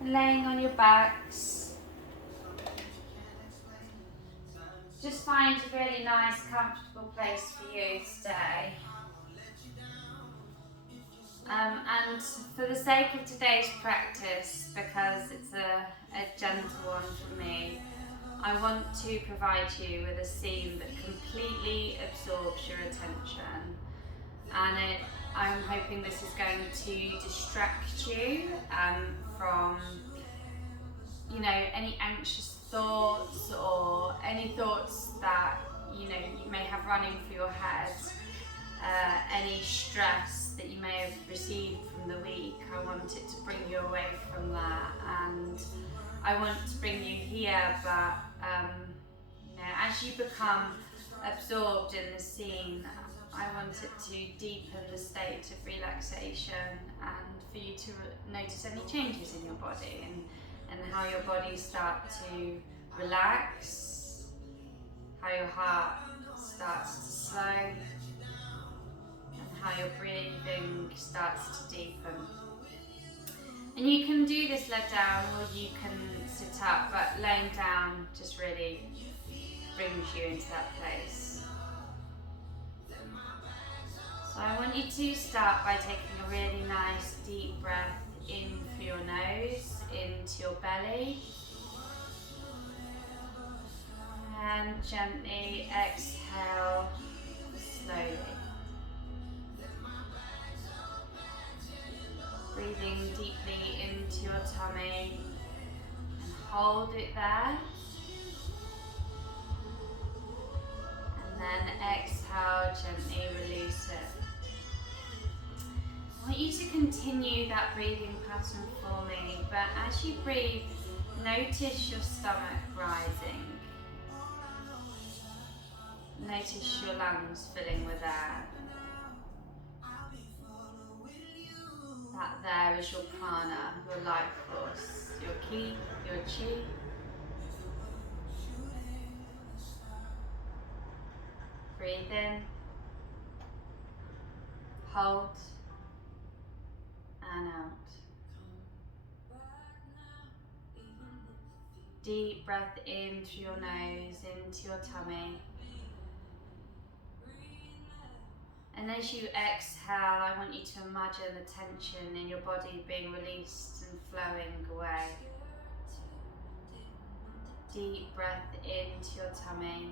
And laying on your backs, just find a really nice, comfortable place for you today. And for the sake of today's practice, because it's a gentle one for me, I want to provide you with a scene that completely absorbs your attention. And I'm hoping this is going to distract you from, any anxious thoughts or any thoughts that, you may have running through your head. Any stress that you may have received from the week, I want it to bring you away from that, and I want to bring you here, but as you become absorbed in the scene, I want it to deepen the state of relaxation and for you to notice any changes in your body and how your body starts to relax, how your heart starts to slow, how your breathing starts to deepen. And you can do this led down or you can sit up, but laying down just really brings you into that place. So I want you to start by taking a really nice deep breath in through your nose, into your belly, and gently exhale slowly. Breathing deeply into your tummy and hold it there. And then exhale, gently release it. I want you to continue that breathing pattern for me, but as you breathe, notice your stomach rising. Notice your lungs filling with air. That there is your prana, your life force, your ki, your chi. Breathe in, hold, and out. Deep breath in through your nose, into your tummy. And as you exhale, I want you to imagine the tension in your body being released and flowing away. Deep breath into your tummy.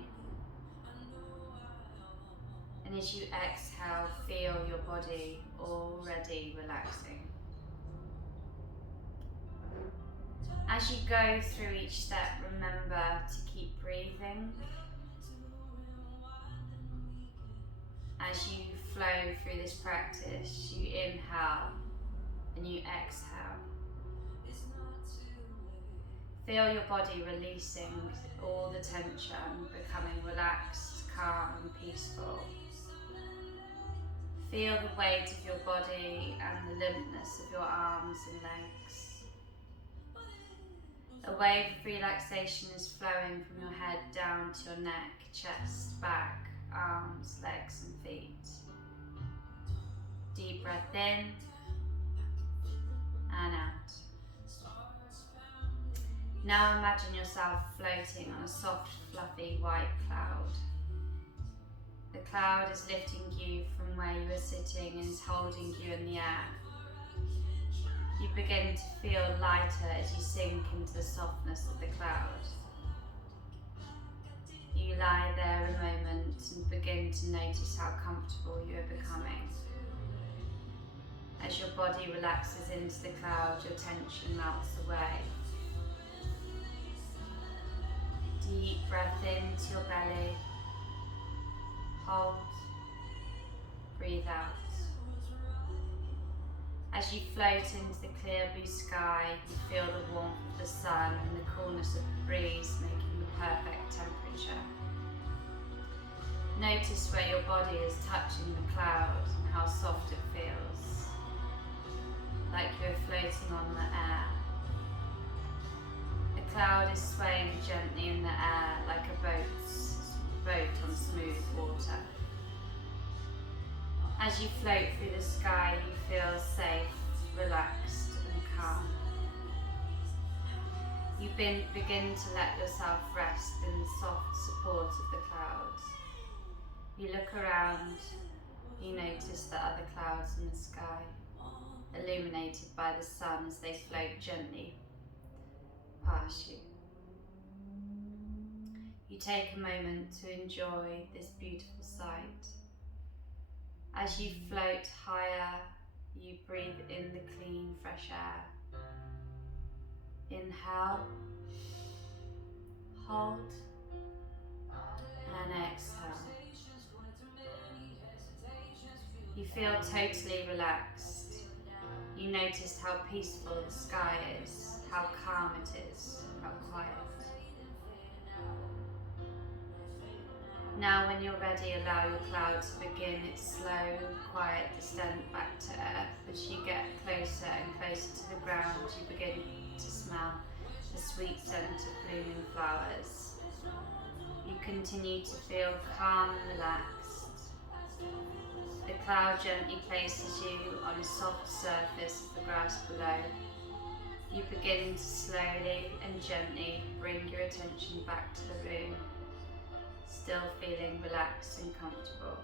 And as you exhale, feel your body already relaxing. As you go through each step, remember to keep breathing. As you flow through this practice, you inhale and you exhale. Feel your body releasing all the tension, becoming relaxed, calm and peaceful. Feel the weight of your body and the limpness of your arms and legs. A wave of relaxation is flowing from your head down to your neck, chest, back, arms, legs and feet. Deep breath in and out. Now imagine yourself floating on a soft, fluffy white cloud. The cloud is lifting you from where you are sitting and is holding you in the air. You begin to feel lighter as you sink into the softness of the cloud. You lie there a moment and begin to notice how comfortable you are becoming. As your body relaxes into the cloud, your tension melts away. Deep breath into your belly. Hold. Breathe out. As you float into the clear blue sky, you feel the warmth of the sun and the coolness of the breeze, making the perfect temperature. Notice where your body is touching the cloud and how soft it feels, like you're floating on the air. The cloud is swaying gently in the air like a boat on smooth water. As you float through the sky, you feel safe, relaxed and calm. You begin to let yourself rest in the soft support of the clouds. You look around, you notice the other clouds in the sky, illuminated by the sun as they float gently past you. You take a moment to enjoy this beautiful sight. As you float higher, you breathe in the clean, fresh air. Inhale, hold, and exhale. You feel totally relaxed. You notice how peaceful the sky is, how calm it is, how quiet. Now when you're ready, allow your cloud to begin its slow, quiet descent back to earth. As you get closer and closer to the ground, you begin to smell the sweet scent of blooming flowers. You continue to feel calm and relaxed. The cloud gently places you on a soft surface of the grass below. You begin to slowly and gently bring your attention back to the room, still feeling relaxed and comfortable.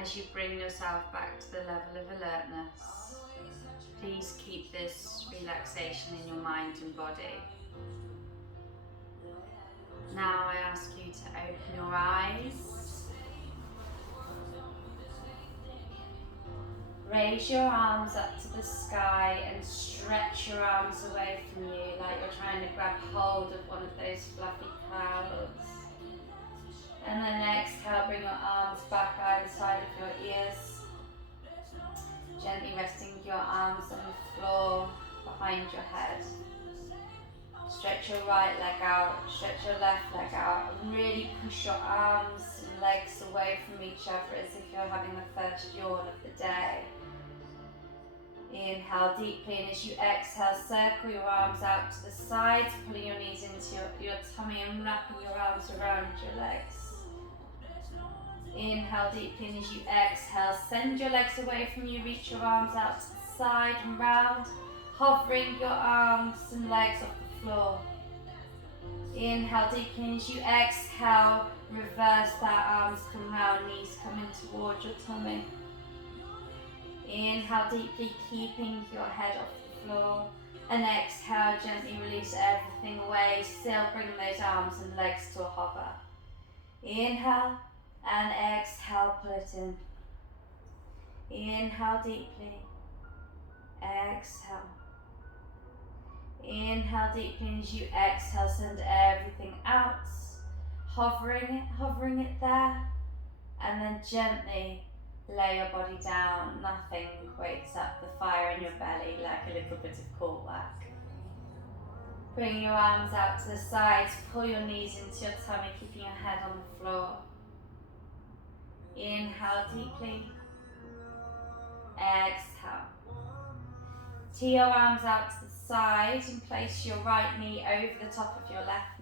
As you bring yourself back to the level of alertness, please keep this relaxation in your mind and body. Now I ask you to open your eyes. Raise your arms up to the sky and stretch your arms away from you like you're trying to grab hold of one of those fluffy clouds. And then exhale, bring your arms back either side of your ears. Gently resting your arms on the floor behind your head. Stretch your right leg out, stretch your left leg out, and really push your arms and legs away from each other as if you're having the first yawn of the day. Inhale deeply, and as you exhale, circle your arms out to the sides, pulling your knees into your tummy and wrapping your arms around your legs. Inhale deeply, and as you exhale, send your legs away from you, reach your arms out to the side and round, hovering your arms and legs off the floor. Inhale deeply, and as you exhale, reverse that, arms come round, knees coming towards your tummy. Inhale deeply, keeping your head off the floor, and exhale, gently release everything away, still bring those arms and legs to a hover. Inhale, and exhale, pull it in. Inhale deeply, exhale. Inhale deeply, and as you exhale, send everything out, hovering it there, and then gently lay your body down. Nothing wakes up the fire in your belly like a little bit of core work. Bring your arms out to the sides, pull your knees into your tummy, keeping your head on the floor. Inhale deeply, exhale. Tee your arms out to the side and place your right knee over the top of your left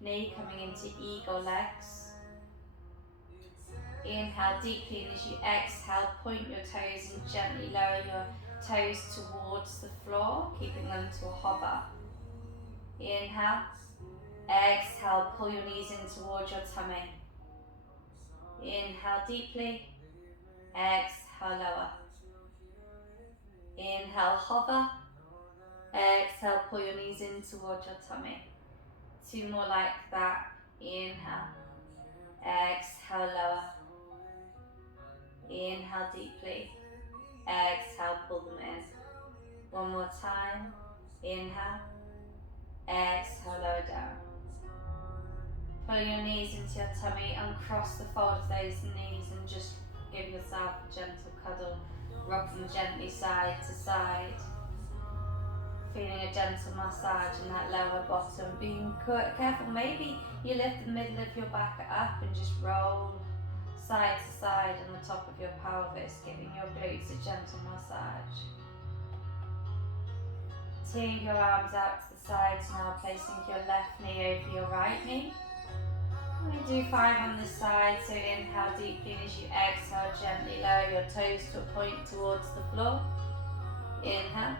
knee, coming into eagle legs. Inhale deeply, and as you exhale, point your toes and gently lower your toes towards the floor, keeping them to a hover. Inhale, exhale, pull your knees in towards your tummy. Inhale deeply, exhale, lower. Inhale, hover. Exhale, pull your knees in towards your tummy. Two more like that. Inhale, exhale, lower. Inhale deeply, exhale, pull them in. One more time. Inhale, exhale, lower down. Pull your knees into your tummy, uncross the fold of those knees and just give yourself a gentle cuddle, rocking gently side to side. Feeling a gentle massage in that lower bottom. Being careful, maybe you lift the middle of your back up and just roll side to side on the top of your pelvis, giving your glutes a gentle massage. Teeing your arms out to the sides now, placing your left knee over your right knee. We do 5 on this side, so inhale deeply, and as you exhale, gently lower your toes to a point towards the floor. Inhale,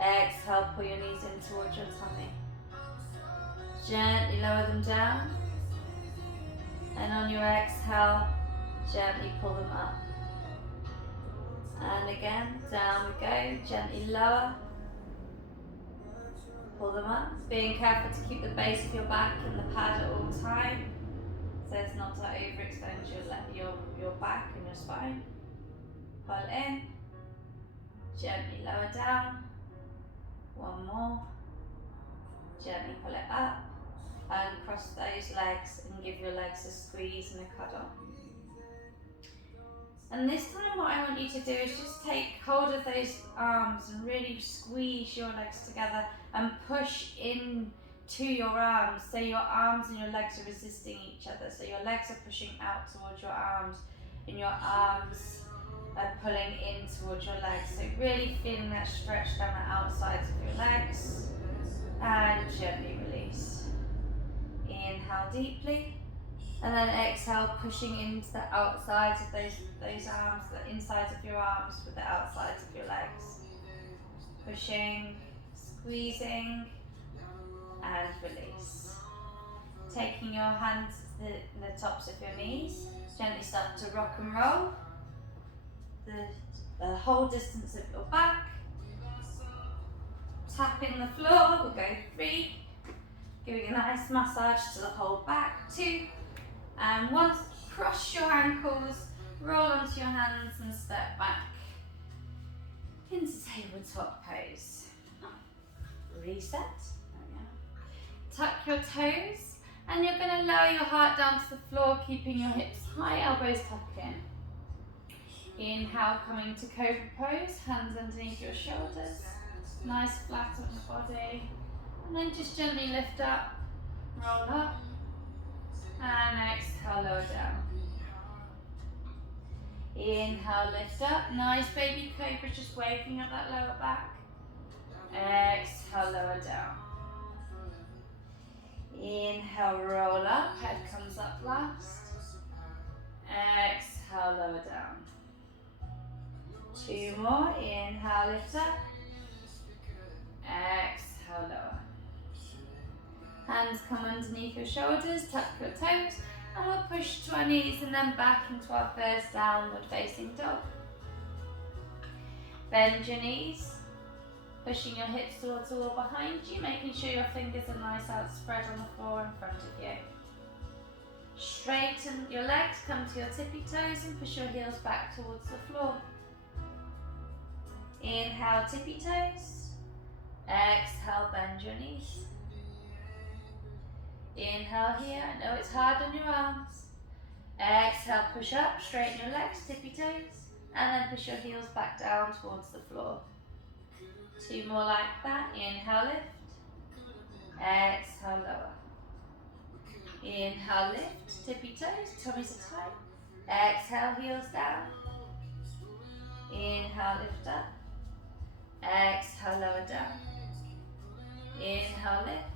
Exhale, pull your knees in towards your tummy. Gently lower them down. And on your exhale, gently pull them up. And again, down we go, gently lower. Pull them up, being careful to keep the base of your back in the pad at all time, so as not to overextend your back and your spine. Pull in, gently lower down. One more. Gently pull it up and cross those legs and give your legs a squeeze and a cuddle. And this time what I want you to do is just take hold of those arms and really squeeze your legs together and push in to your arms. So your arms and your legs are resisting each other. So your legs are pushing out towards your arms and your arms are pulling in towards your legs. So really feeling that stretch down the outsides of your legs and gently release. Inhale deeply. And then exhale, pushing into the outsides of those arms, the insides of your arms with the outsides of your legs. Pushing, squeezing, and release. Taking your hands to the tops of your knees, gently start to rock and roll. The whole distance of your back. Tapping the floor, we'll go 3. Giving a nice massage to the whole back, 2. And once, cross your ankles, roll onto your hands and step back into tabletop pose. Reset. Tuck your toes and you're going to lower your heart down to the floor, keeping your hips high, elbows tucked in. Inhale, coming to cobra pose, hands underneath your shoulders, nice flat on the body. And then just gently lift up, roll up. And exhale, lower down. Inhale, lift up. Nice baby cobra, just waking up that lower back. Exhale, lower down. Inhale, roll up. Head comes up last. Exhale, lower down. 2 more. Inhale, lift up. Exhale, lower. Hands come underneath your shoulders, tuck your toes, and we'll push to our knees and then back into our first downward facing dog. Bend your knees, pushing your hips towards the wall behind you, making sure your fingers are nice outspread on the floor in front of you. Straighten your legs, come to your tippy toes and push your heels back towards the floor. Inhale, tippy toes. Exhale, bend your knees. Inhale here, I know it's hard on your arms. Exhale, push up, straighten your legs, tippy toes, and then push your heels back down towards the floor. 2 more like that. Inhale, lift. Exhale, lower. Inhale, lift, tippy toes, tummies are tight. Exhale, heels down. Inhale, lift up. Exhale, lower down. Inhale, lift.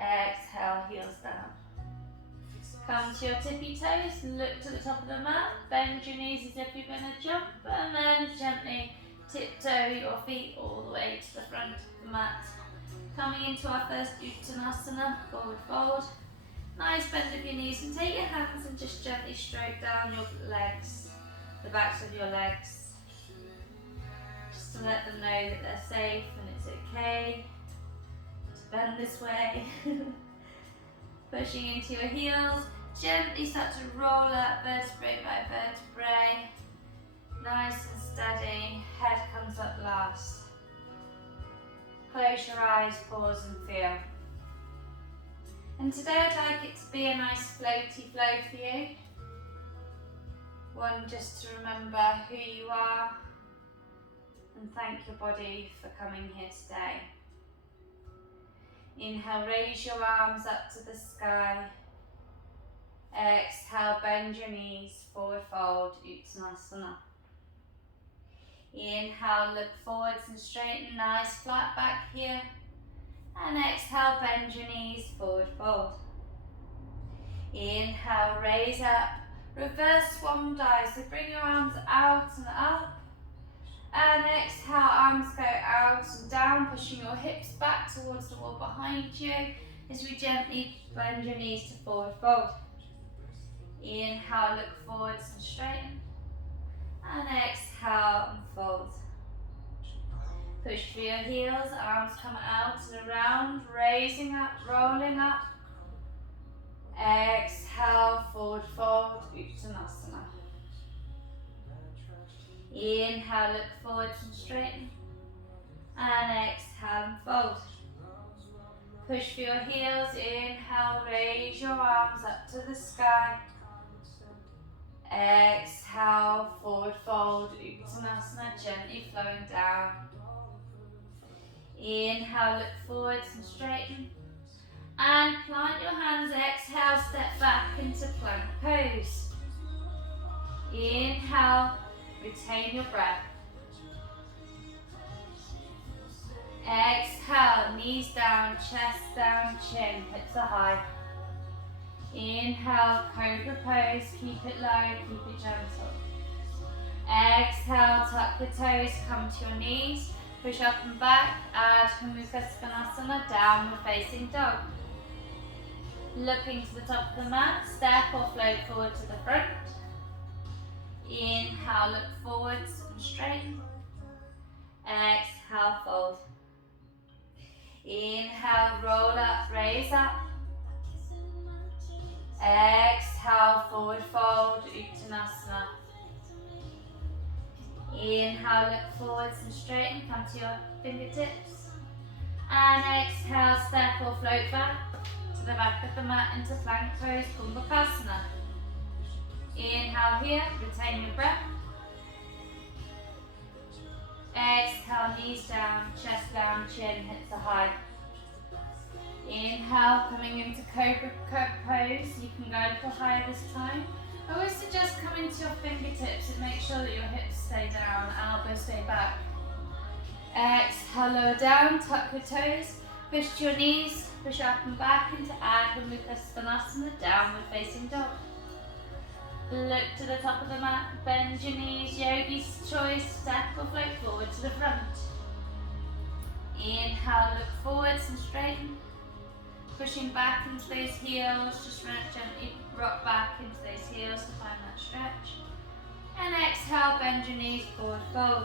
Exhale, heels down. Come to your tippy toes, look to the top of the mat, bend your knees as if you're going to jump, and then gently tiptoe your feet all the way to the front of the mat. Coming into our first Uttanasana, forward fold. Nice bend of your knees, and take your hands and just gently stroke down your legs, the backs of your legs, just to let them know that they're safe and it's okay. Bend this way. Pushing into your heels, gently start to roll up vertebrae by vertebrae. Nice and steady, head comes up last. Close your eyes, pause and feel. And today I'd like it to be a nice floaty flow for you. One just to remember who you are and thank your body for coming here today. Inhale, raise your arms up to the sky. Exhale, bend your knees, forward fold, Uttanasana. Inhale, look forwards and straighten, nice flat back here. And exhale, bend your knees, forward fold. Inhale, raise up, reverse swan dive. So bring your arms out and up. And exhale, arms go out and pushing your hips back towards the wall behind you as we gently bend your knees to forward fold. Inhale, look forwards and straighten. And exhale and fold. Push through your heels, arms come out and around, raising up, rolling up. Exhale, forward fold, Uttanasana. Inhale, look forwards and straighten. And exhale and fold. Push through your heels, inhale, raise your arms up to the sky. Exhale, forward fold, Uttanasana, gently flowing down. Inhale, look forwards and straighten. And plant your hands, exhale, step back into plank pose. Inhale, retain your breath. Exhale, knees down, chest down, chin, hips are high. Inhale, cobra pose, keep it low, keep it gentle. Exhale, tuck the toes, come to your knees, push up and back, Adho Mukha Svanasana, downward facing dog. Looking to the top of the mat, step or float forward to the front. Inhale, look forwards and straighten. Exhale, fold. Inhale, roll up, raise up. Exhale, forward fold, Uttanasana. Inhale, look forwards and straighten, come to your fingertips. And exhale, step or float back to the back of the mat into plank pose, Kumbhakasana. Inhale here, retain your breath. Exhale, knees down, chest down, chin, hips are high. Inhale, coming into cobra pose. You can go a little higher this time. I always suggest coming to your fingertips and make sure that your hips stay down, elbows stay back. Exhale, lower down, tuck your toes, push to your knees, push up and back into Adho Mukha Svanasana, downward facing dog. Look to the top of the mat, bend your knees, yogi's choice, step or float forward to the front. Inhale, look forwards and straighten. Pushing back into those heels, just gently rock back into those heels to find that stretch. And exhale, bend your knees, forward fold.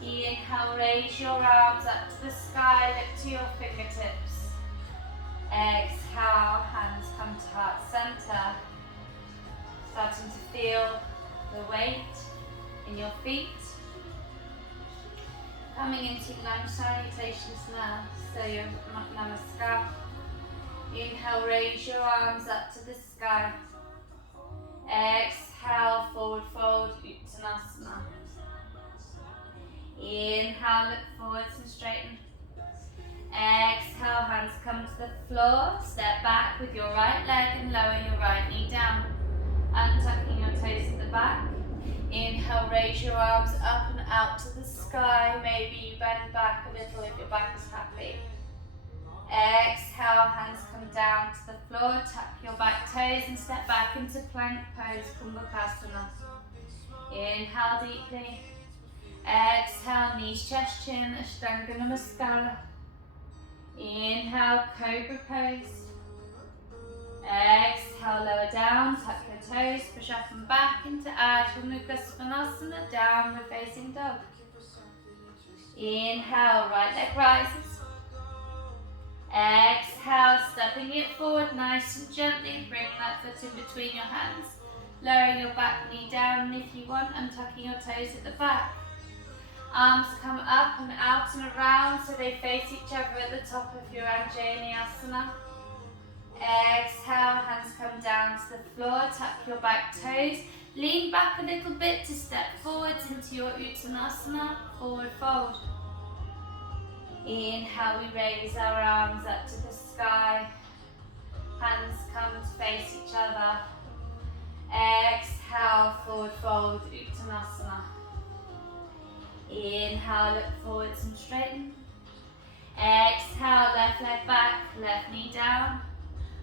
Inhale, raise your arms up to the sky, look to your fingertips. Exhale, hands come to heart center. Starting to feel the weight in your feet. Coming into lunge salutations now, so your namaskar. Inhale, raise your arms up to the sky. Exhale, forward fold, Uttanasana. Inhale, look forwards and straighten. Exhale, hands come to the floor. Step back with your right leg and lower your right knee down. Untucking your toes at the back. Inhale, raise your arms up and out to the sky. Maybe you bend back a little if your back is happy. Exhale, hands come down to the floor. Tuck your back toes and step back into plank pose, Kumbhakasana. Inhale deeply. Exhale, knees, chest, chin, Ashtanga Namaskara. Inhale, cobra pose. Exhale, lower down, tuck your toes, push up and back into Adho Mukha Svanasana, downward facing dog. Inhale, right leg rises. Exhale, stepping it forward nice and gently, bring that foot in between your hands. Lowering your back knee down, and if you want, untucking your toes at the back. Arms come up and out and around so they face each other at the top of your Anjali Asana. Exhale, hands come down to the floor, tuck your back toes, lean back a little bit to step forwards into your Uttanasana, forward fold. Inhale, we raise our arms up to the sky, hands come to face each other. Exhale, forward fold, Uttanasana. Inhale, look forwards and straighten. Exhale, left leg back, left knee down.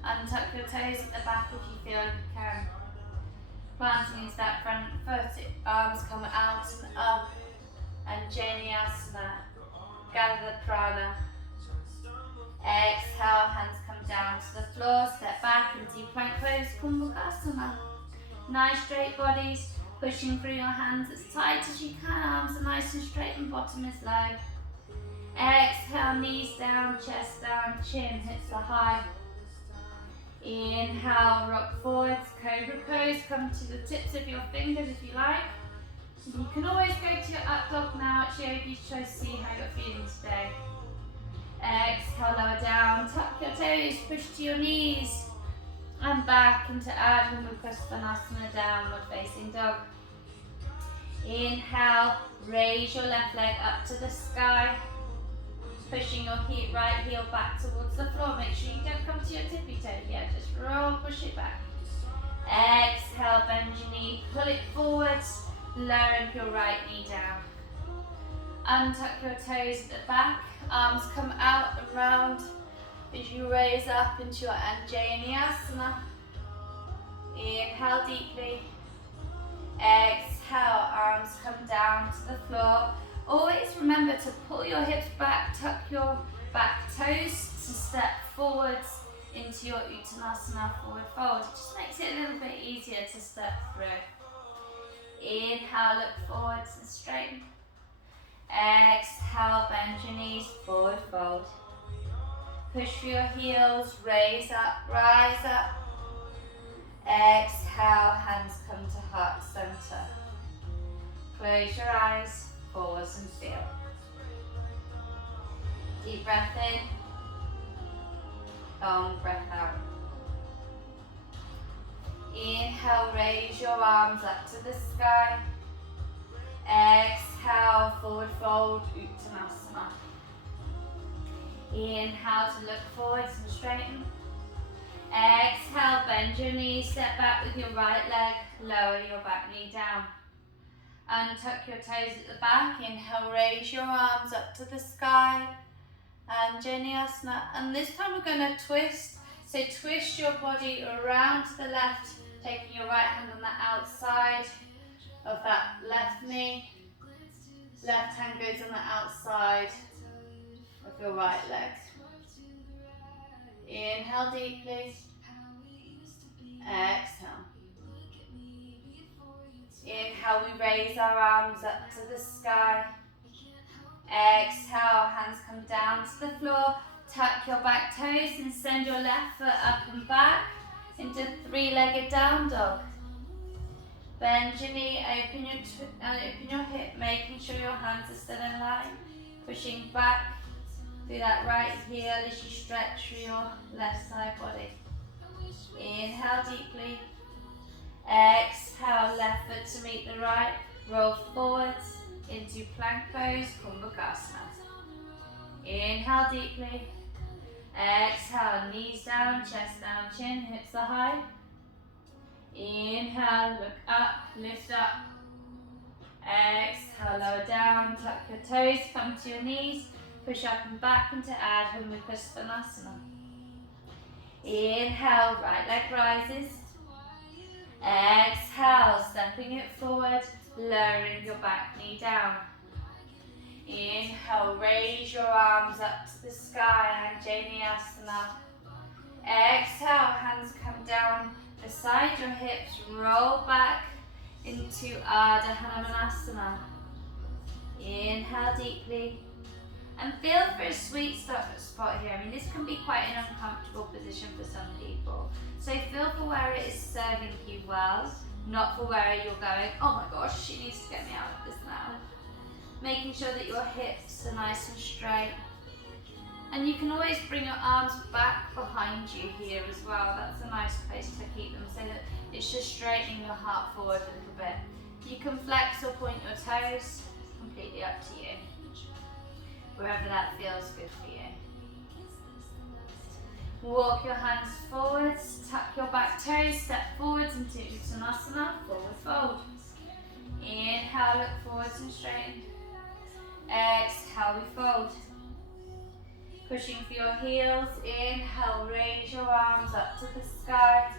Untuck your toes at the back if you feel like you can. Planting into that front foot, arms come out and up. Anjali Asana. gather the prana. Exhale, hands come down to the floor, step back into plank pose, Kumbhakasana. Nice straight bodies, pushing through your hands as tight as you can, arms are nice and straight and bottom is low. Exhale, knees down, chest down, chin, hips are high. Inhale, rock forwards, cobra pose, come to the tips of your fingers if you like. You can always go to your up dog now, it's yogi's choice, see how you're feeling today. Exhale, lower down, tuck your toes, push to your knees. And back into Ardha Mukha Svanasana, downward facing dog. Inhale, raise your left leg up to the sky. Pushing your right heel back towards the floor. Make sure you don't come to your tippy toe yet, just roll, push it back. Exhale, bend your knee, pull it forwards, lowering your right knee down. Untuck your toes at the back, arms come out and round as you raise up into your Anjaneyasana. Inhale deeply. Exhale, arms come down to the floor. Always remember to pull your hips back, tuck your back toes to step forwards into your Uttanasana forward fold. It just makes it a little bit easier to step through. Inhale, look forwards and straighten. Exhale, bend your knees, forward fold. Push through your heels, raise up, rise up. Exhale, hands come to heart center. Close your eyes, pause and feel. Deep breath in, long breath out. Inhale, raise your arms up to the sky. Exhale, forward fold, Uttanasana. Inhale to look forwards and straighten. Exhale, bend your knees, step back with your right leg, lower your back knee down. Untuck your toes at the back, inhale, raise your arms up to the sky. Anjaneyasana, and this time we're going to twist. So twist your body around to the left, taking your right hand on the outside of that left knee. Left hand goes on the outside of your right leg. Inhale deeply. Exhale. Inhale, we raise our arms up to the sky. Exhale, hands come down to the floor. Tuck your back toes and send your left foot up and back into three-legged down dog. Bend your knee, open your hip, making sure your hands are still in line. Pushing back through that right heel as you stretch through your left side body. Inhale deeply. Exhale, left foot to meet the right. Roll forwards into plank pose, Kumbhakasana. Inhale deeply. Exhale, knees down, chest down, chin, hips are high. Inhale, look up, lift up. Exhale, lower down, tuck your toes, come to your knees. Push up and back into Ardha Mukha Svanasana. Inhale, right leg rises. Exhale, stepping it forward, lowering your back knee down. Inhale, raise your arms up to the sky, Anjaneyasana. Exhale, hands come down beside your hips, roll back into Ardha Hanumanasana. Inhale deeply. And feel for a sweet spot here. I mean, this can be quite an uncomfortable position for some people. So feel for where it is serving you well, not for where you're going, oh my gosh, she needs to get me out of this now. Making sure that your hips are nice and straight. And you can always bring your arms back behind you here as well. That's a nice place to keep them so that it's just straightening your heart forward a little bit. You can flex or point your toes, completely up to you. Wherever that feels good for you. Walk your hands forwards, tuck your back toes, step forwards into Uttanasana, forward fold. Inhale, look forwards and straighten. Exhale, we fold. Pushing for your heels, inhale, raise your arms up to the sky.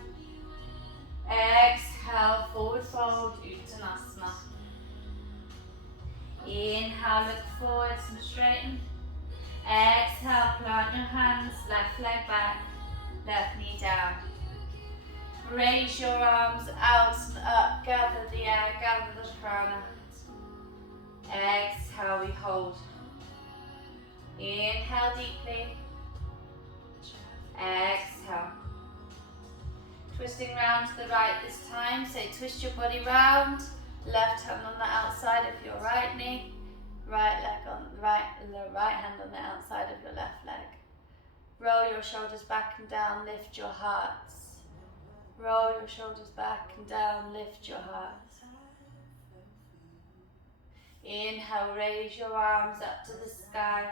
Exhale, forward fold, Uttanasana. Inhale, look forwards and straighten. Exhale, plant your hands, left leg back, left knee down. Raise your arms out and up, gather the air, gather the prana. Exhale, we hold. Inhale deeply. Exhale. Twisting round to the right this time, so twist your body round. Left hand on the outside of your right knee. Right leg on the right hand on the outside of your left leg. Roll your shoulders back and down, lift your hearts. Roll your shoulders back and down, lift your heart. Inhale, raise your arms up to the sky.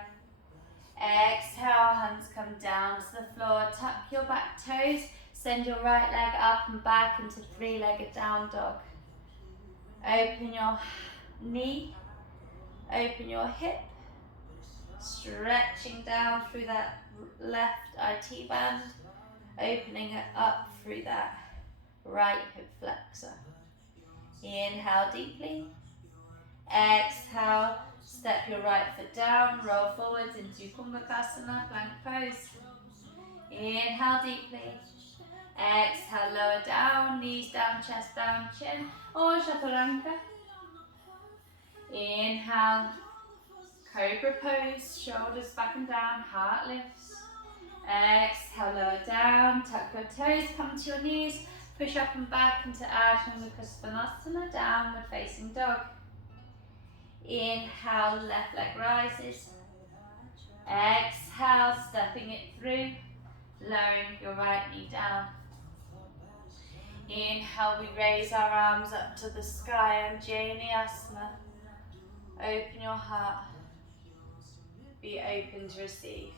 Exhale, hands come down to the floor. Tuck your back toes. Send your right leg up and back into three-legged down dog. Open your knee. Open your hip. Stretching down through that left IT band. Opening it up through that right hip flexor. Inhale deeply. Exhale, step your right foot down, roll forwards into Kumbhakasana, plank pose. Inhale deeply. Exhale, lower down, knees down, chest down, chin, or Chaturanga. Inhale, cobra pose, shoulders back and down, heart lifts. Exhale, lower down, tuck your toes, come to your knees, push up and back into Ardha Chandrasana, downward facing dog. Inhale, left leg rises. Exhale, stepping it through, lowering your right knee down. Inhale, we raise our arms up to the sky, Anjali Asana. Open your heart, be open to receive.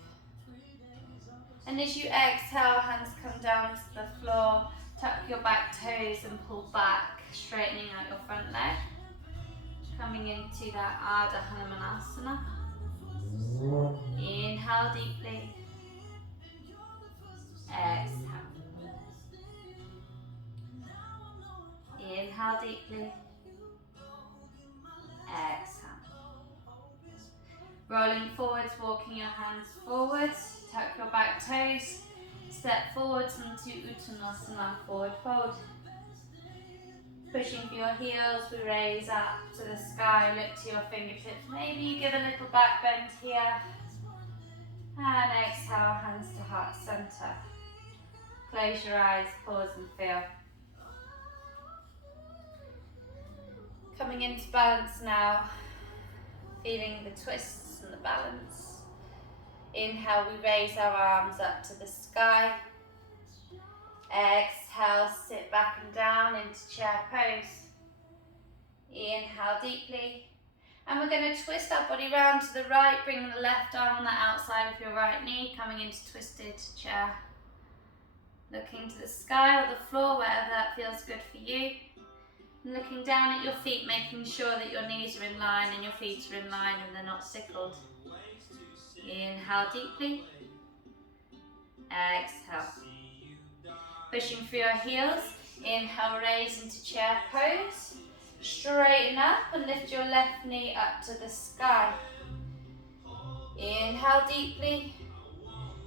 And as you exhale, hands come down to the floor, tuck your back toes and pull back, straightening out your front leg. Coming into that Ardha Hanumanasana. Inhale deeply. Exhale. Inhale deeply. Exhale. Rolling forwards, walking your hands forwards. Tuck your back toes. Step forwards into Uttanasana, forward fold. Pushing for your heels, we raise up to the sky, look to your fingertips. Maybe you give a little back bend here. And exhale, hands to heart center. Close your eyes, pause and feel. Coming into balance now, feeling the twists and the balance. Inhale, we raise our arms up to the sky. Exhale, sit back and down into chair pose. Inhale deeply. And we're going to twist our body round to the right, bring the left arm on the outside of your right knee, coming into twisted chair. Looking to the sky or the floor, wherever that feels good for you. And looking down at your feet, making sure that your knees are in line and your feet are in line and they're not sickled. Inhale deeply. Exhale. Pushing through your heels. Inhale, raise into chair pose. Straighten up and lift your left knee up to the sky. Inhale deeply.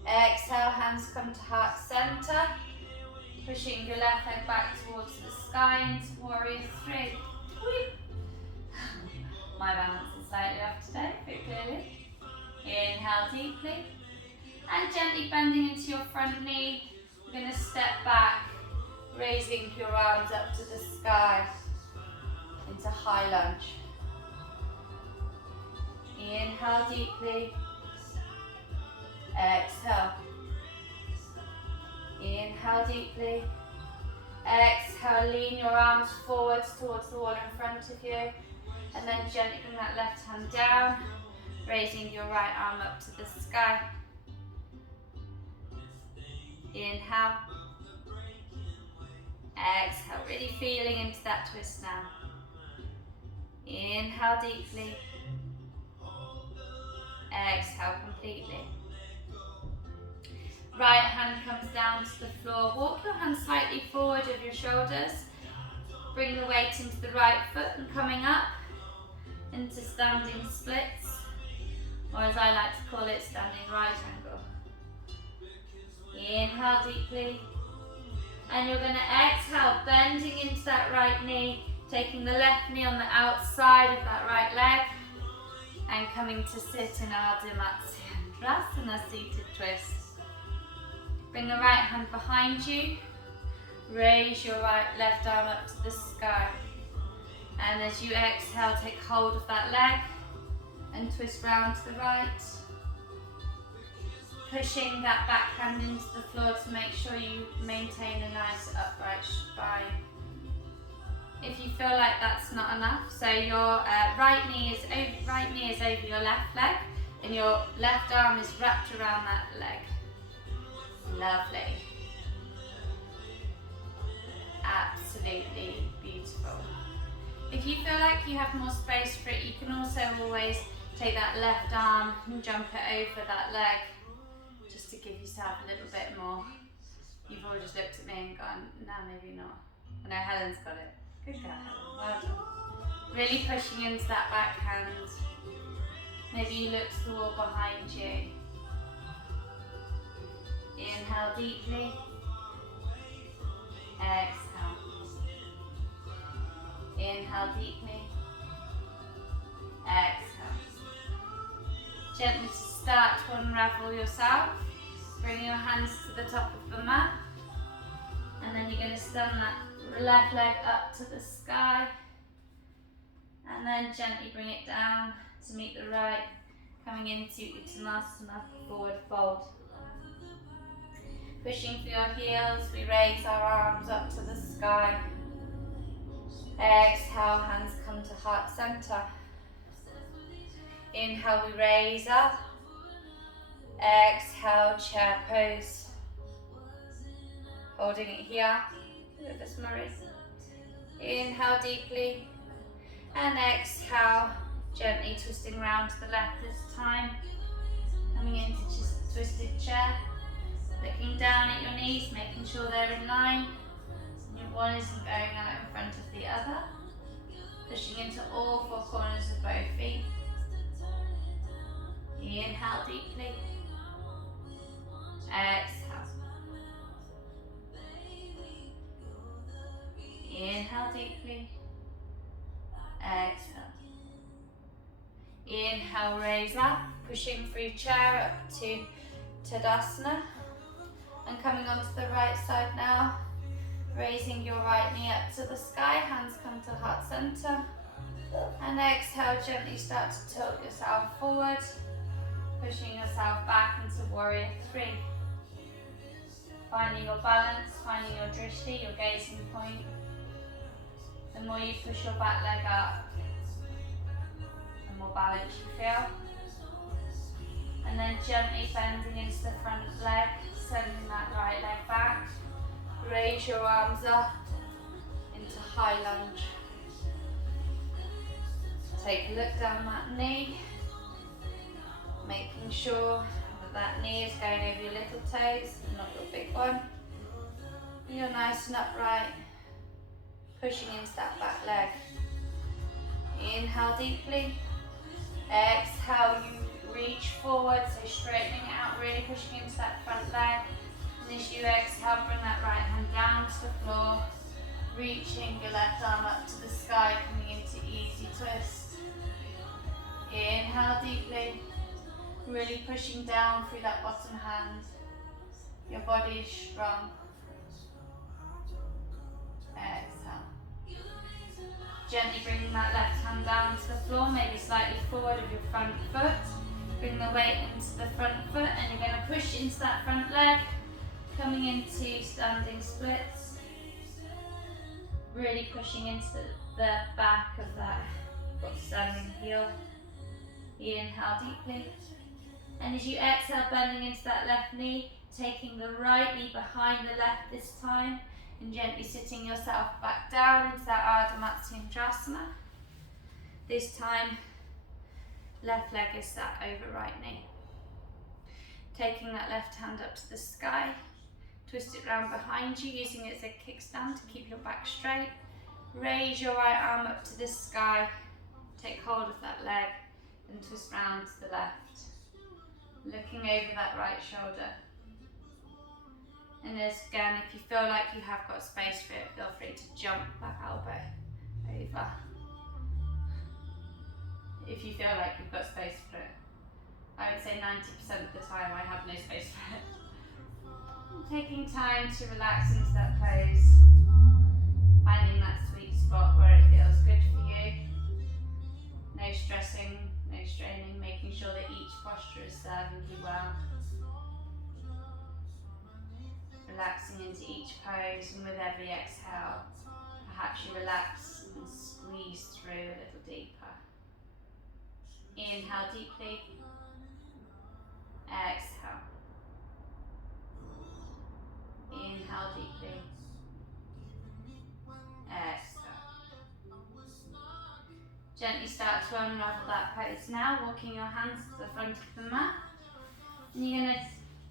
Exhale, hands come to heart center. Pushing your left leg back towards the sky into Warrior 3. My balance is slightly off today, but clearly. Inhale deeply. And gently bending into your front knee. You're going to step back, raising your arms up to the sky into high lunge. Inhale deeply. Exhale. Inhale deeply. Exhale, lean your arms forwards towards the wall in front of you. And then gently bring that left hand down, raising your right arm up to the sky. Inhale. Exhale, really feeling into that twist now. Inhale deeply. Exhale completely. Right hand comes down to the floor. Walk your hands slightly forward of your shoulders. Bring the weight into the right foot and coming up into standing splits. or as I like to call it, standing right angle. Inhale deeply, and you're going to exhale, bending into that right knee, taking the left knee on the outside of that right leg, and coming to sit in Ardha Matsyendrasana, seated twist. Bring the right hand behind you, raise your left arm up to the sky, and as you exhale, take hold of that leg and twist round to the right, pushing that back hand into the floor to make sure you maintain a nice upright spine. If you feel like that's not enough, so your right knee is over your left leg, and your left arm is wrapped around that leg. Lovely. Absolutely beautiful. If you feel like you have more space for it, you can also always take that left arm and jump it over that leg, just to give yourself a little bit more. You've all just looked at me and gone, no, maybe not. I know Helen's got it. Good girl, Helen. Well done. Really pushing into that back hand. Maybe you look to the wall behind you. Inhale deeply. Exhale. Inhale deeply. Exhale. Gently start to unravel yourself. Bring your hands to the top of the mat. And then you're going to stand that left leg up to the sky. And then gently bring it down to meet the right, coming into Uttanasana, forward fold. Pushing for your heels, we raise our arms up to the sky. Exhale, hands come to heart center. Inhale, we raise up. Exhale, chair pose. Holding it here with this Murray. Inhale deeply. And exhale, gently twisting round to the left this time. Coming into just a twisted chair. Looking down at your knees, making sure they're in line. Your one isn't going out in front of the other. Pushing into all four corners of both feet. Inhale deeply. Exhale. Inhale deeply. Exhale. Inhale, raise up, pushing through chair up to Tadasana. And coming onto the right side now, raising your right knee up to the sky, hands come to heart center. And exhale, gently start to tilt yourself forward, pushing yourself back into warrior three. Finding your balance, finding your drishti, your gazing point. The more you push your back leg up, the more balance you feel. And then gently bending into the front leg, sending that right leg back. Raise your arms up into high lunge. Take a look down that knee, making sure that that knee is going over your little toes, not your big one. You're nice and upright, pushing into that back leg. Inhale deeply. Exhale, you reach forward, so straightening it out, really pushing into that front leg. And as you exhale, bring that right hand down to the floor, reaching your left arm up to the sky, coming into easy twist. Inhale deeply, really pushing down through that bottom hand. Your body is strong. Exhale. Gently bringing that left hand down to the floor, maybe slightly forward of your front foot. Bring the weight into the front foot, and you're going to push into that front leg, coming into standing splits. Really pushing into the back of that standing heel. Inhale deeply. And as you exhale, bending into that left knee, taking the right knee behind the left this time, and gently sitting yourself back down into that Ardha Matsyendrasana. This time, left leg is sat over right knee. Taking that left hand up to the sky, twist it round behind you, using it as a kickstand to keep your back straight. Raise your right arm up to the sky, take hold of that leg, and twist round to the left, looking over that right shoulder. And again, if you feel like you have got space for it, feel free to jump that elbow over. If you feel like you've got space for it. I would say 90% of the time I have no space for it. Taking time to relax into that pose, finding that sweet spot where it feels good for you. No stressing, no straining, making sure that each posture is serving you well. Relaxing into each pose, and with every exhale, perhaps you relax and squeeze through a little deeper. Inhale deeply, exhale. Inhale deeply, exhale. Gently start to unravel that pose now, walking your hands to the front of the mat. And you're going to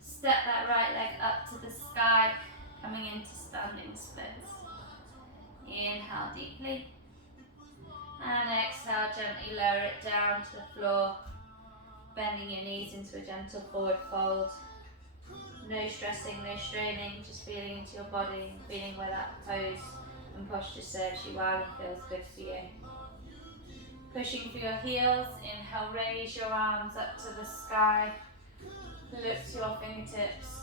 step that right leg up to the sky, coming into standing splits. Inhale deeply, and exhale, gently lower it down to the floor, bending your knees into a gentle forward fold. No stressing, no straining, just feeling into your body and feeling where that pose and posture serves you well and feels good for you. Pushing through your heels, inhale, raise your arms up to the sky, look to your fingertips.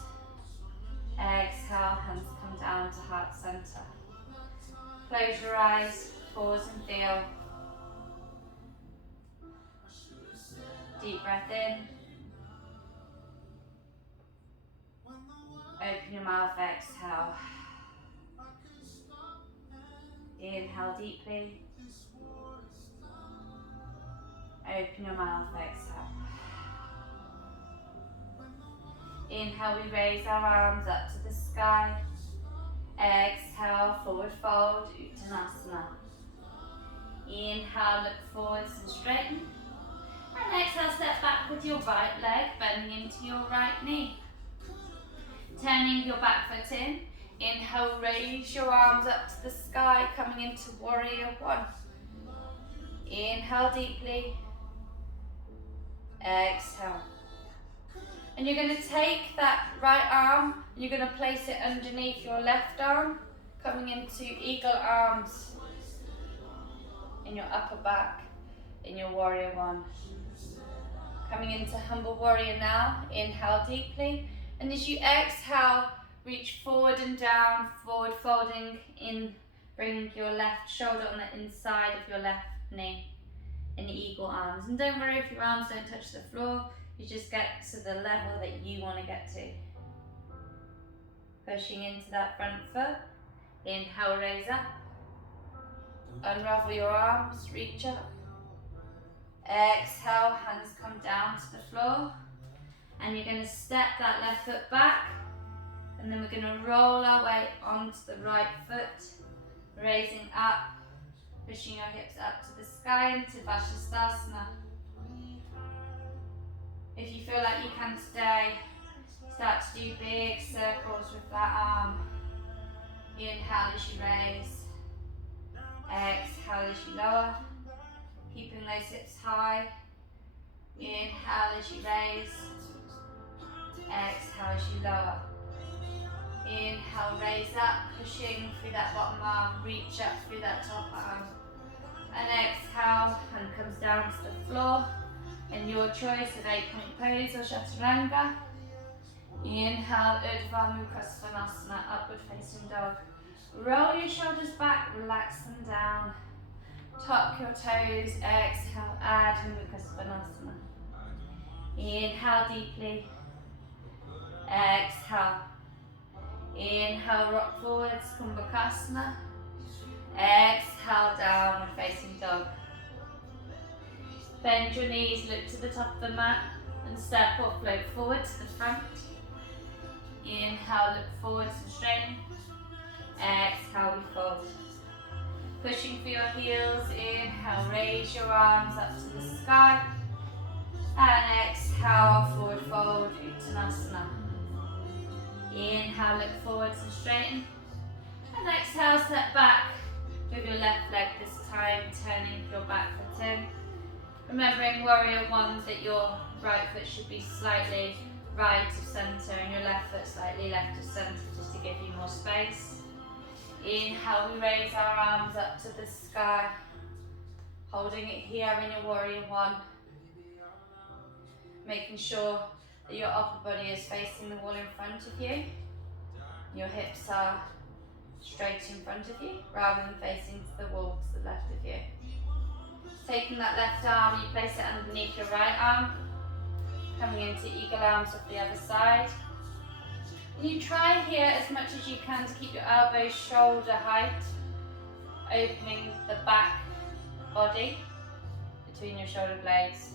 Exhale, hands come down to heart center. Close your eyes, pause and feel. Deep breath in. Open your mouth, exhale. Inhale deeply. Open your mouth, exhale. Inhale, we raise our arms up to the sky. Exhale, forward fold, Uttanasana. Inhale, look forwards and straighten. And exhale, step back with your right leg, bending into your right knee. Turning your back foot in. Inhale, raise your arms up to the sky, coming into warrior one. Inhale deeply. Exhale. And you're going to take that right arm and you're going to place it underneath your left arm, coming into eagle arms in your upper back, in your warrior one. Coming into humble warrior now, inhale deeply. And as you exhale, reach forward and down, forward folding in, bringing your left shoulder on the inside of your left knee in eagle arms. And don't worry if your arms don't touch the floor, you just get to the level that you want to get to. Pushing into that front foot, inhale, raise up. Unravel your arms, reach up. Exhale, hands come down to the floor. And you're going to step that left foot back. And then we're going to roll our way onto the right foot. Raising up, pushing your hips up to the sky into Vashisthasana. If you feel like you can stay, start to do big circles with that arm. Inhale as you raise. Exhale as you lower. Keeping those hips high. Inhale as you raise. Exhale as you lower. Inhale, raise up, pushing through that bottom arm, reach up through that top arm. And exhale, hand comes down to the floor. In your choice of 8-point pose or Chaturanga. Inhale, Urdhva Mukha Svanasana, upward facing dog. Roll your shoulders back, relax them down. Tuck your toes, exhale, Adho Mukha Svanasana. Inhale deeply. Exhale. Inhale, rock forwards, Kumbhakasana. Exhale, downward facing dog. Bend your knees, look to the top of the mat and step or float forward to the front. Inhale, look forwards and straighten. Exhale, we fold. Pushing for your heels, inhale, raise your arms up to the sky. And exhale, forward fold, Uttanasana. Inhale, look forwards and straighten. And exhale, step back with your left leg this time, turning your back foot in. Remembering warrior one that your right foot should be slightly right of centre and your left foot slightly left of centre, just to give you more space. Inhale, we raise our arms up to the sky, holding it here in your warrior one. Making sure that your upper body is facing the wall in front of you. Your hips are straight in front of you, rather than facing to the wall to the left of you. Taking that left arm, you place it underneath your right arm, coming into eagle arms off the other side. And you try here as much as you can to keep your elbows shoulder height, opening the back body between your shoulder blades.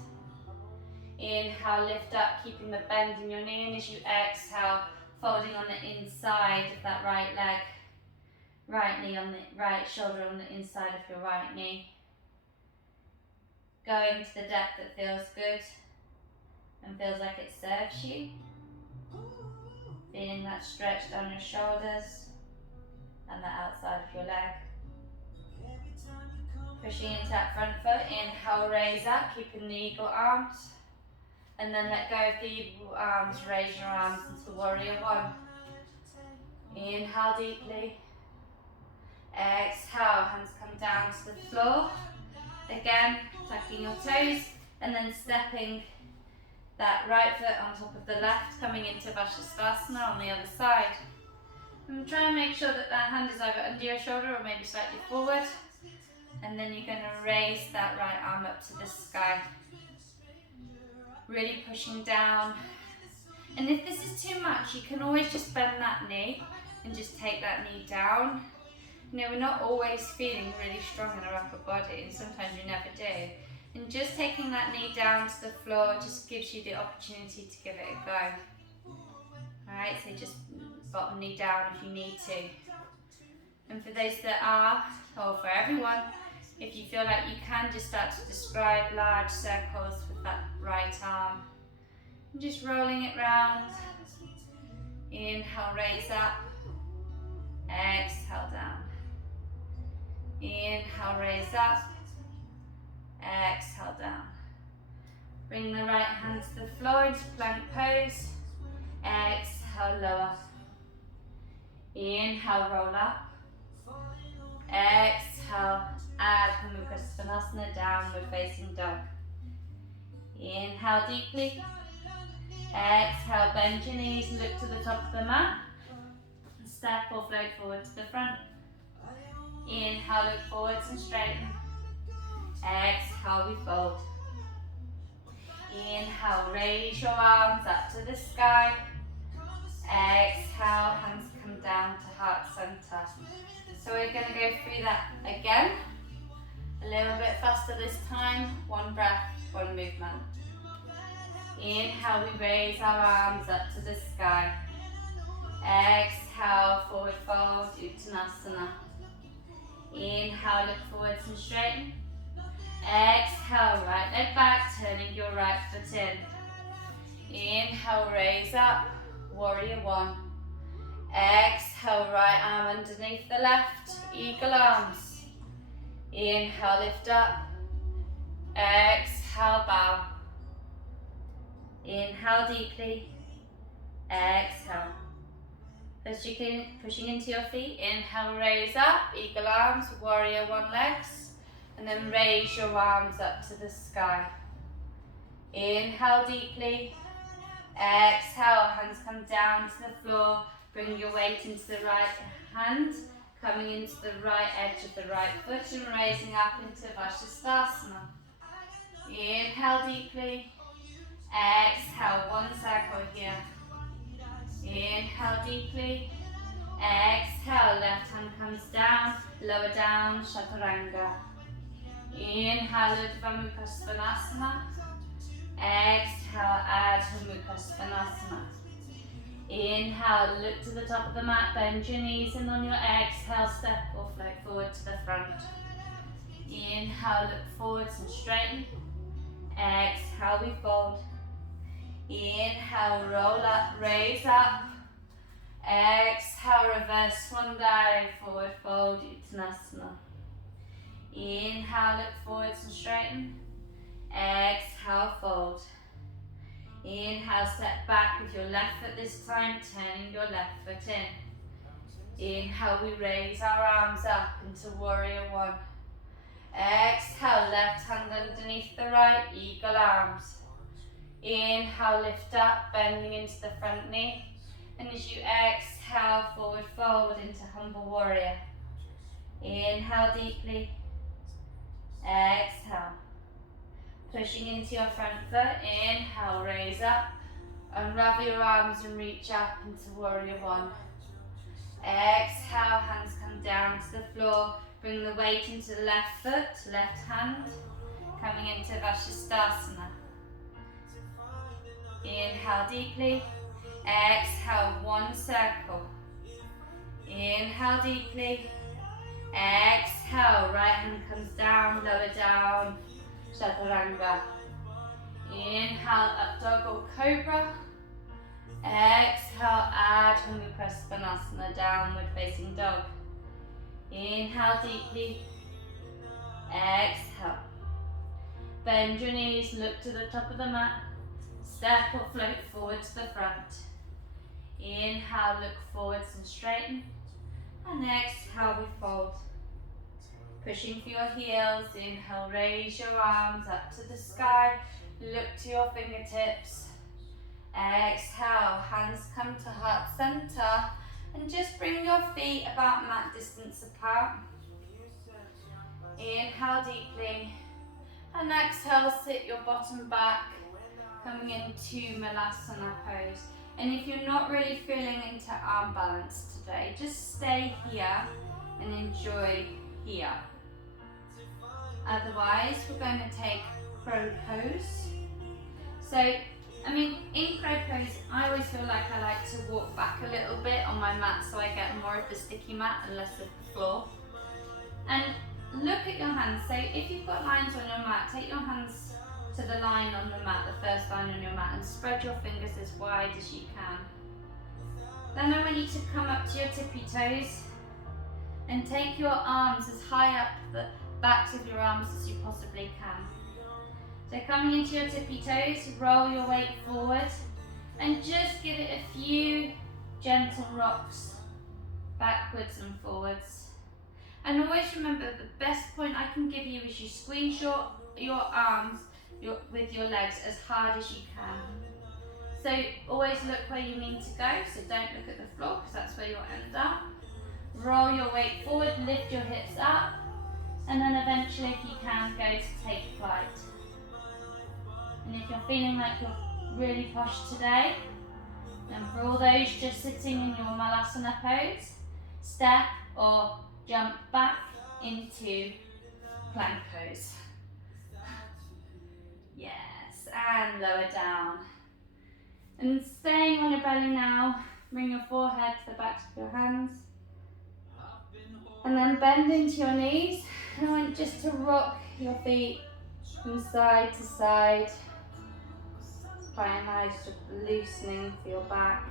Inhale, lift up, keeping the bend in your knee, and as you exhale, folding on the inside of that right leg. Right knee on the right shoulder on the inside of your right knee. Going to the depth that feels good and feels like it serves you. Feeling that stretch down your shoulders and the outside of your leg. Pushing into that front foot, inhale, raise up, keeping the eagle arms. And then let go of the eagle arms, raise your arms into warrior one. Inhale deeply. Exhale, hands come down to the floor. Again, tucking your toes and then stepping that right foot on top of the left, coming into Vashisthasana on the other side. And try and make sure that that hand is either under your shoulder or maybe slightly forward. And then you're going to raise that right arm up to the sky. Really pushing down. And if this is too much, you can always just bend that knee and just take that knee down. You know, we're not always feeling really strong in our upper body, and sometimes we never do. And just taking that knee down to the floor just gives you the opportunity to give it a go. Alright, so just bottom knee down if you need to. And for those that are, or for everyone, if you feel like you can just start to describe large circles with that right arm. And just rolling it round. Inhale, raise up. Exhale, down. Inhale, raise up. Exhale, down. Bring the right hand to the floor into plank pose. Exhale, lower. Inhale, roll up. Exhale, Adho Mukha Svanasana, downward facing dog. Inhale deeply. Exhale, bend your knees and look to the top of the mat. Step or float forward to the front. Inhale, look forwards and straighten. Exhale, we fold. Inhale, raise your arms up to the sky. Exhale, hands come down to heart center. So we're going to go through that again. A little bit faster this time. One breath, one movement. Inhale, we raise our arms up to the sky. Exhale, forward fold, Uttanasana. Inhale, look forwards and straighten. Exhale, right leg back, turning your right foot in. Inhale, raise up, warrior one. Exhale, right arm underneath the left, eagle arms. Inhale, lift up. Exhale, bow. Inhale deeply. Exhale. Pushing into your feet. Inhale, raise up, eagle arms, warrior one legs. And then raise your arms up to the sky. Inhale deeply. Exhale, hands come down to the floor. Bring your weight into the right hand, coming into the right edge of the right foot and raising up into Vashisthasana. Inhale deeply. Exhale, one circle here. Inhale deeply. Exhale, left hand comes down, lower down, Chaturanga. Inhale, Urdhva Mukha Svanasana. Exhale, Adho Mukha Svanasana. Inhale, look to the top of the mat, bend your knees, and on your exhale, step or float forward to the front. Inhale, look forwards and straighten. Exhale, we fold. Inhale, roll up, raise up. Exhale, reverse swan dive, forward fold, Uttanasana. Inhale, look forwards and straighten. back with your left foot this time, turning your left foot in. Inhale, we raise our arms up into warrior one. Exhale, left hand underneath the right, eagle arms. Inhale, lift up, bending into the front knee. And as you exhale, forward fold into humble warrior. Inhale deeply. Exhale. Pushing into your front foot. Inhale, raise up. Unravel your arms and reach up into warrior one. Exhale, hands come down to the floor. Bring the weight into the left foot, left hand. Coming into Vashisthasana. Inhale deeply. Exhale, one circle. Inhale deeply. Exhale, right hand comes down, lower down, Chaturanga. Inhale, up dog or cobra. Exhale, Adho Mukha, downward facing dog. Inhale deeply. Exhale. Bend your knees, look to the top of the mat. Step or float forward to the front. Inhale, look forwards and straighten. And exhale, we fold. Pushing for your heels. Inhale, raise your arms up to the sky. Look to your fingertips. Exhale, hands come to heart center. And just bring your feet about mat distance apart. Inhale deeply. And exhale, sit your bottom back. Coming into Malasana pose. And if you're not really feeling into arm balance today, just stay here and enjoy here. Otherwise, we're going to take crow pose. So, in crow pose, I always feel like I like to walk back a little bit on my mat so I get more of the sticky mat and less of the floor. And look at your hands. So if you've got lines on your mat, take your hands to the line on the mat, the first line on your mat, and spread your fingers as wide as you can. Then I want you to come up to your tippy toes and take your arms as high up the backs of your arms as you possibly can. So coming into your tippy toes, roll your weight forward and just give it a few gentle rocks backwards and forwards. And always remember, the best point I can give you is you squeeze your arms with your legs as hard as you can. So always look where you need to go, so don't look at the floor because that's where you'll end up. Roll your weight forward, lift your hips up, and then eventually if you can, go to take flight. And if you're feeling like you're really posh today, then for all those just sitting in your Malasana pose, step or jump back into plank pose. Yes, and lower down. And staying on your belly now, bring your forehead to the backs of your hands. And then bend into your knees. And I want just to rock your feet from side to side. It's quite nice, just loosening for your back.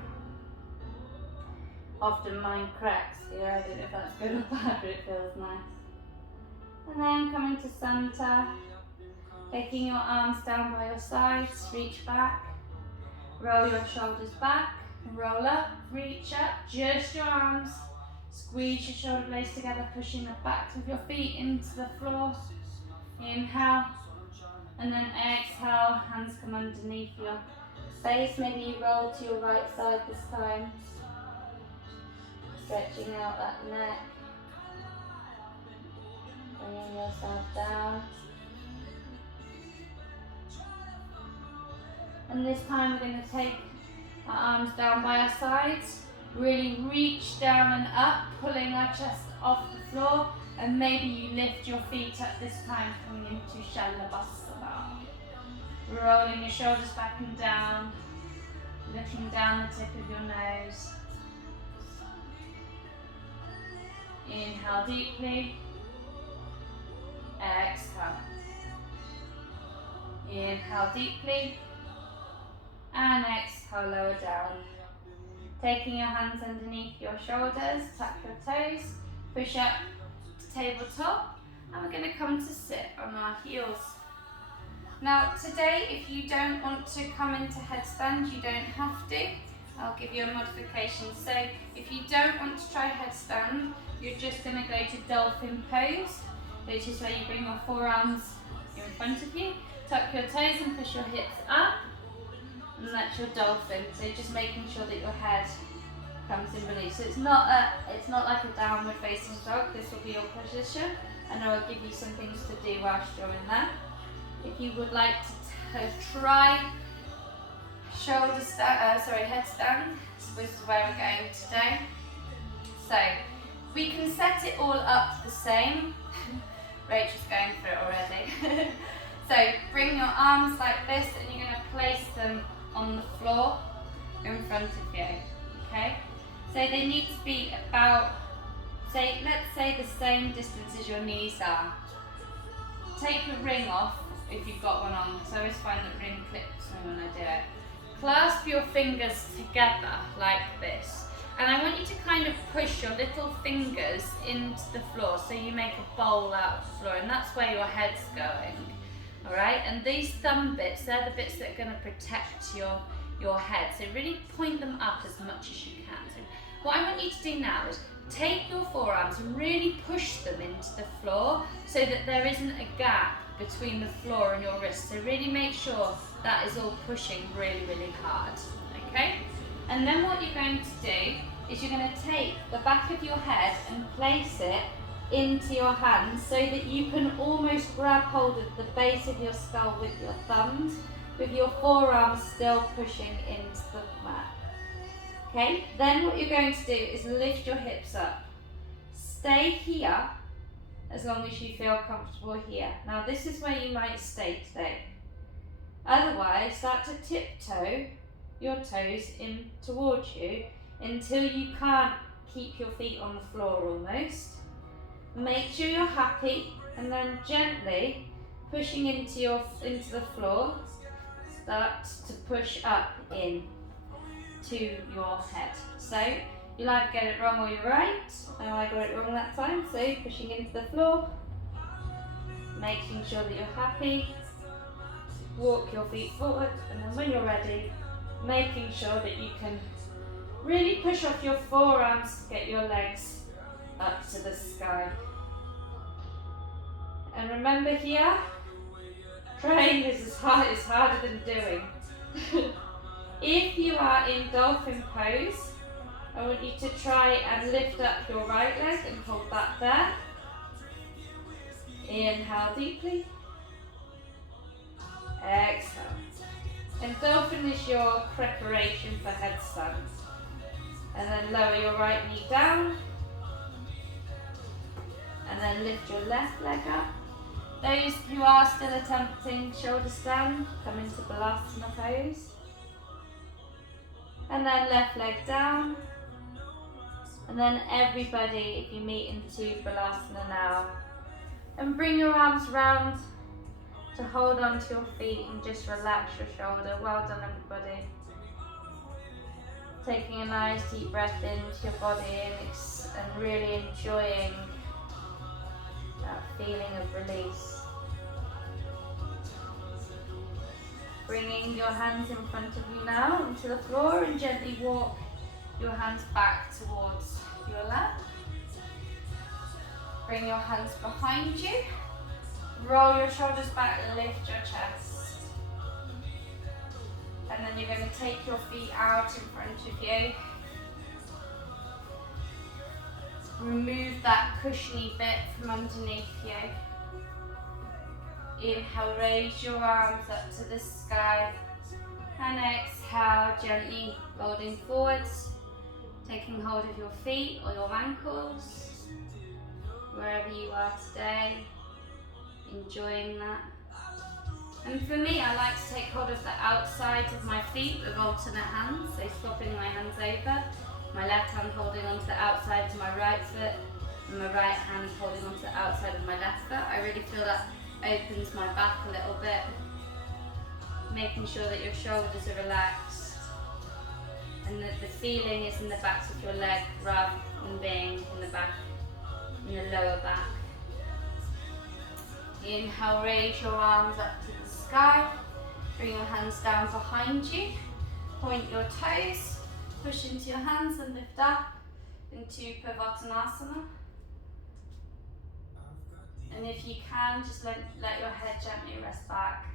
Often mine cracks here, I don't know if that's good or bad, but it feels nice. And then coming to center, taking your arms down by your sides, reach back, roll your shoulders back, roll up, reach up, just your arms, squeeze your shoulder blades together, pushing the backs of your feet into the floor. Inhale, and then exhale, hands come underneath your face, maybe you roll to your right side this time. Stretching out that neck, bringing yourself down. And this time we're going to take our arms down by our sides, really reach down and up, pulling our chest off the floor, and maybe you lift your feet up this time, coming into Shalabhasana. Rolling your shoulders back and down, looking down the tip of your nose. Inhale deeply, exhale. Inhale deeply, and exhale, lower down. Taking your hands underneath your shoulders, tuck your toes, push up to tabletop, and we're going to come to sit on our heels. Now today, if you don't want to come into headstand, you don't have to. I'll give you a modification. So if you don't want to try headstand, you're just going to go to dolphin pose, which is where you bring your forearms in front of you, tuck your toes and push your hips up, and that's your dolphin. So just making sure that your head comes in release. So it's not like a downward facing dog. This will be your position, and I will give you some things to do whilst you're in there. If you would like to try headstand, this is where we're going today. So we can set it all up the same. Rachel's going for it already. So bring your arms like this, and you're going to place them on the floor in front of you. Okay? So they need to be about, let's say the same distance as your knees are. Take your ring off if you've got one on, because I always find that ring clips me when I do it. Clasp your fingers together like this, and I want you to kind of push your little fingers into the floor so you make a bowl out of the floor, and that's where your head's going. Alright, and these thumb bits, they're the bits that are going to protect your head, so really point them up as much as you can. So what I want you to do now is take your forearms and really push them into the floor so that there isn't a gap between the floor and your wrist. So really make sure that is all pushing really, really hard, okay? And then what you're going to do is you're going to take the back of your head and place it into your hands so that you can almost grab hold of the base of your skull with your thumbs, with your forearms still pushing into the mat. Okay, then what you're going to do is lift your hips up. Stay here as long as you feel comfortable here. Now this is where you might stay today. Otherwise, start to tiptoe your toes in towards you until you can't keep your feet on the floor almost. Make sure you're happy, and then gently pushing into the floor, start to push up in to your head. So you'll either get it wrong or you're right. I got it wrong that time. So pushing into the floor, making sure that you're happy. Walk your feet forward, and then when you're ready, making sure that you can really push off your forearms to get your legs up to the sky. And remember here, trying is harder than doing. If you are in dolphin pose, I want you to try and lift up your right leg and hold that there. Inhale deeply. Exhale. And dolphin is your preparation for headstand. And then lower your right knee down. And then lift your left leg up. Those who are still attempting shoulder stand, come into Balasana pose. And then left leg down. And then everybody, if you meet into Balasana now, and bring your arms round to hold on to your feet and just relax your shoulder. Well done, everybody. Taking a nice deep breath into your body and really enjoying that feeling of release. Bringing your hands in front of you now onto the floor, and gently walk your hands back towards your lap. Bring your hands behind you. Roll your shoulders back, lift your chest. And then you're going to take your feet out in front of you. Remove that cushiony bit from underneath you. Inhale, raise your arms up to the sky. And exhale, gently folding forwards, taking hold of your feet or your ankles, wherever you are today, enjoying that. And for me, I like to take hold of the outsides of my feet with alternate hands, so swapping my hands over, my left hand holding onto the outside of my right foot, and my right hand holding onto the outside of my left foot. I really feel that opens my back a little bit, making sure that your shoulders are relaxed and that the feeling is in the backs of your leg rather than being in the back, in the lower back. Inhale, raise your arms up to the sky. Bring your hands down behind you. Point your toes. Push into your hands and lift up into Purvottanasana. And if you can, just let your head gently rest back.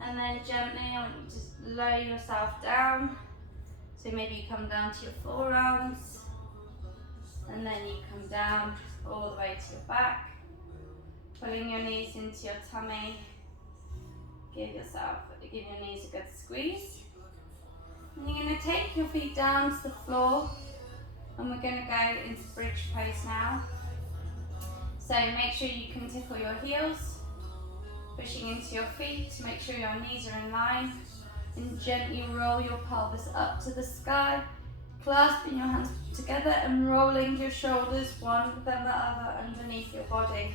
And then gently, I want you to lower yourself down. So maybe you come down to your forearms. And then you come down all the way to your back. Pulling your knees into your tummy. Give your knees a good squeeze. And you're going to take your feet down to the floor. And we're going to go into bridge pose now. So make sure you can tickle your heels, pushing into your feet. Make sure your knees are in line. And gently roll your pelvis up to the sky, clasping your hands together and rolling your shoulders one within the other underneath your body.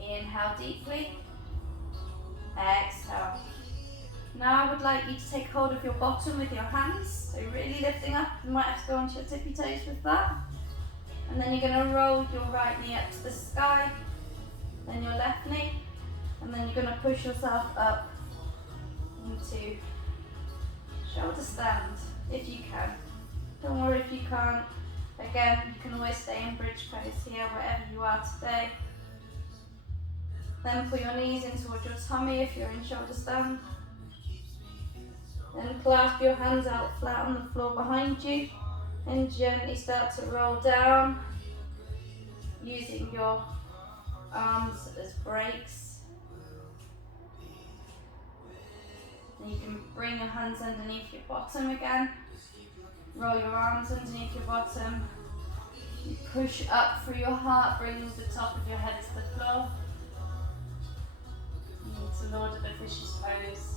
Inhale deeply. Exhale. Now I would like you to take hold of your bottom with your hands, so really lifting up. You might have to go onto your tippy toes with that. And then you're going to roll your right knee up to the sky, then your left knee, and then you're going to push yourself up into shoulder stand if you can. Don't worry if you can't. Again, you can always stay in bridge pose here wherever you are today. Then pull your knees in towards your tummy if you're in shoulder stand. Then clasp your hands out flat on the floor behind you and gently start to roll down using your arms as brakes. And you can bring your hands underneath your bottom again. Roll your arms underneath your bottom. You push up through your heart, bringing the top of your head to the floor. Into Lord of the Fishes pose.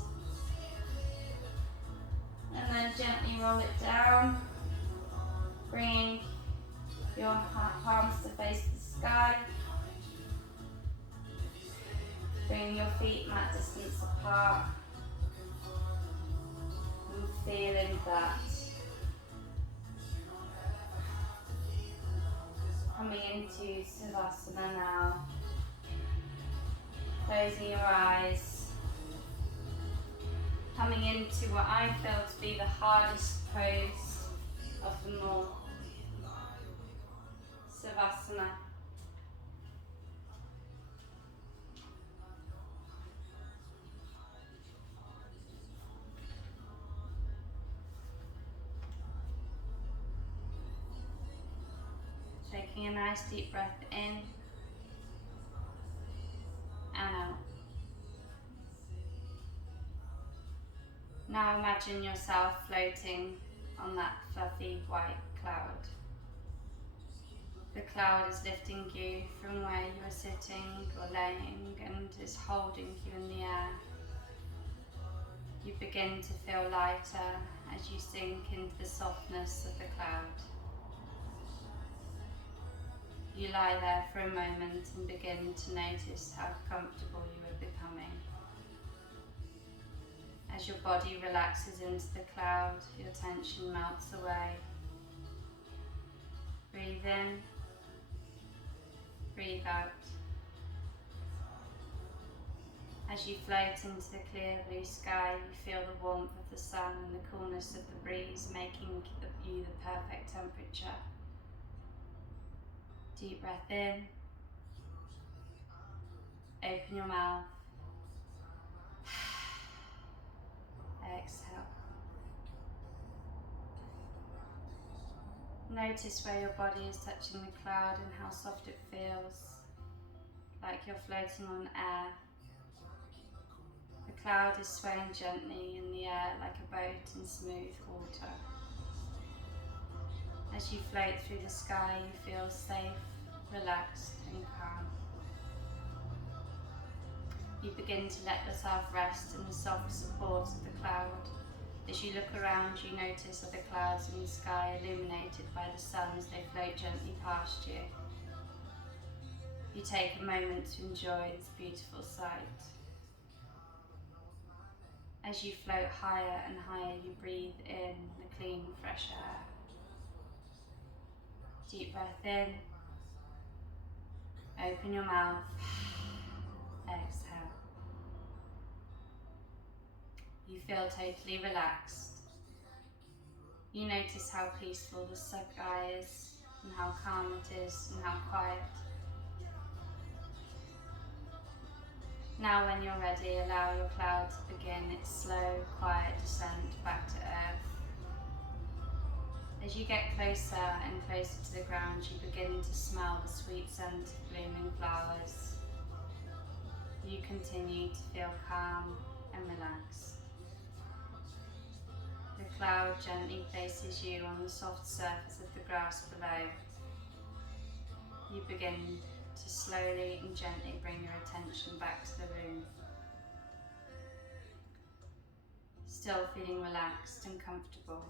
And then gently roll it down, bringing your palms to face the sky. Bring your feet mat distance apart. And feeling that. Coming into Savasana now. Closing your eyes. Coming into what I feel to be the hardest pose of them all. Savasana. Taking a nice deep breath in and out. Now imagine yourself floating on that fluffy white cloud. The cloud is lifting you from where you are sitting or laying and is holding you in the air. You begin to feel lighter as you sink into the softness of the cloud. You lie there for a moment and begin to notice how comfortable you are becoming. As your body relaxes into the cloud, your tension melts away. Breathe in, breathe out. As you float into the clear blue sky, you feel the warmth of the sun and the coolness of the breeze, making you the perfect temperature. Deep breath in, open your mouth. Exhale. Notice where your body is touching the cloud and how soft it feels, like you're floating on air. The cloud is swaying gently in the air like a boat in smooth water. As you float through the sky, you feel safe, relaxed and calm. You begin to let yourself rest in the soft support of the cloud. As you look around, you notice other clouds in the sky illuminated by the sun as they float gently past you. You take a moment to enjoy this beautiful sight. As you float higher and higher, you breathe in the clean, fresh air. Deep breath in. Open your mouth. Exhale. You feel totally relaxed. You notice how peaceful the sky is, and how calm it is, and how quiet. Now when you're ready, allow your cloud to begin its slow, quiet descent back to earth. As you get closer and closer to the ground, you begin to smell the sweet scent of blooming flowers. You continue to feel calm and relaxed. The cloud gently places you on the soft surface of the grass below. You begin to slowly and gently bring your attention back to the room. Still feeling relaxed and comfortable.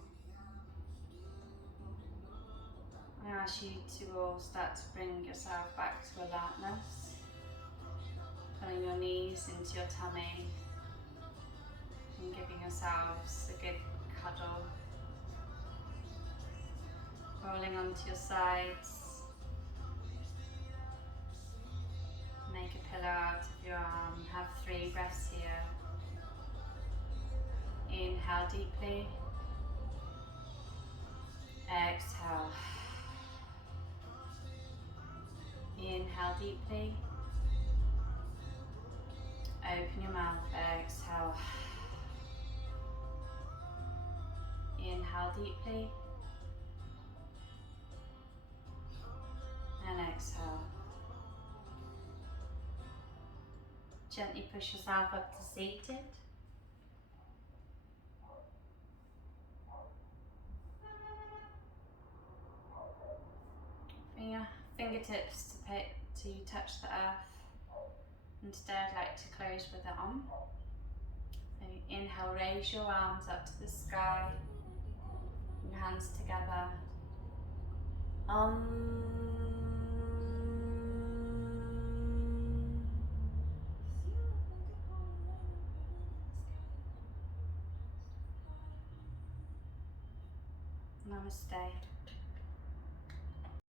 I ask you to all start to bring yourself back to alertness, pulling your knees into your tummy and giving yourselves a good cuddle, rolling onto your sides. Make a pillow out of your arm. Have 3 breaths here. Inhale deeply. Exhale. Inhale deeply. Open your mouth. Exhale. Inhale deeply. And exhale. Gently push yourself up to seated. Bring your fingertips to touch the earth. And today I'd like to close with the Om. So inhale, raise your arms up to the sky. Your hands together. Om. Namaste.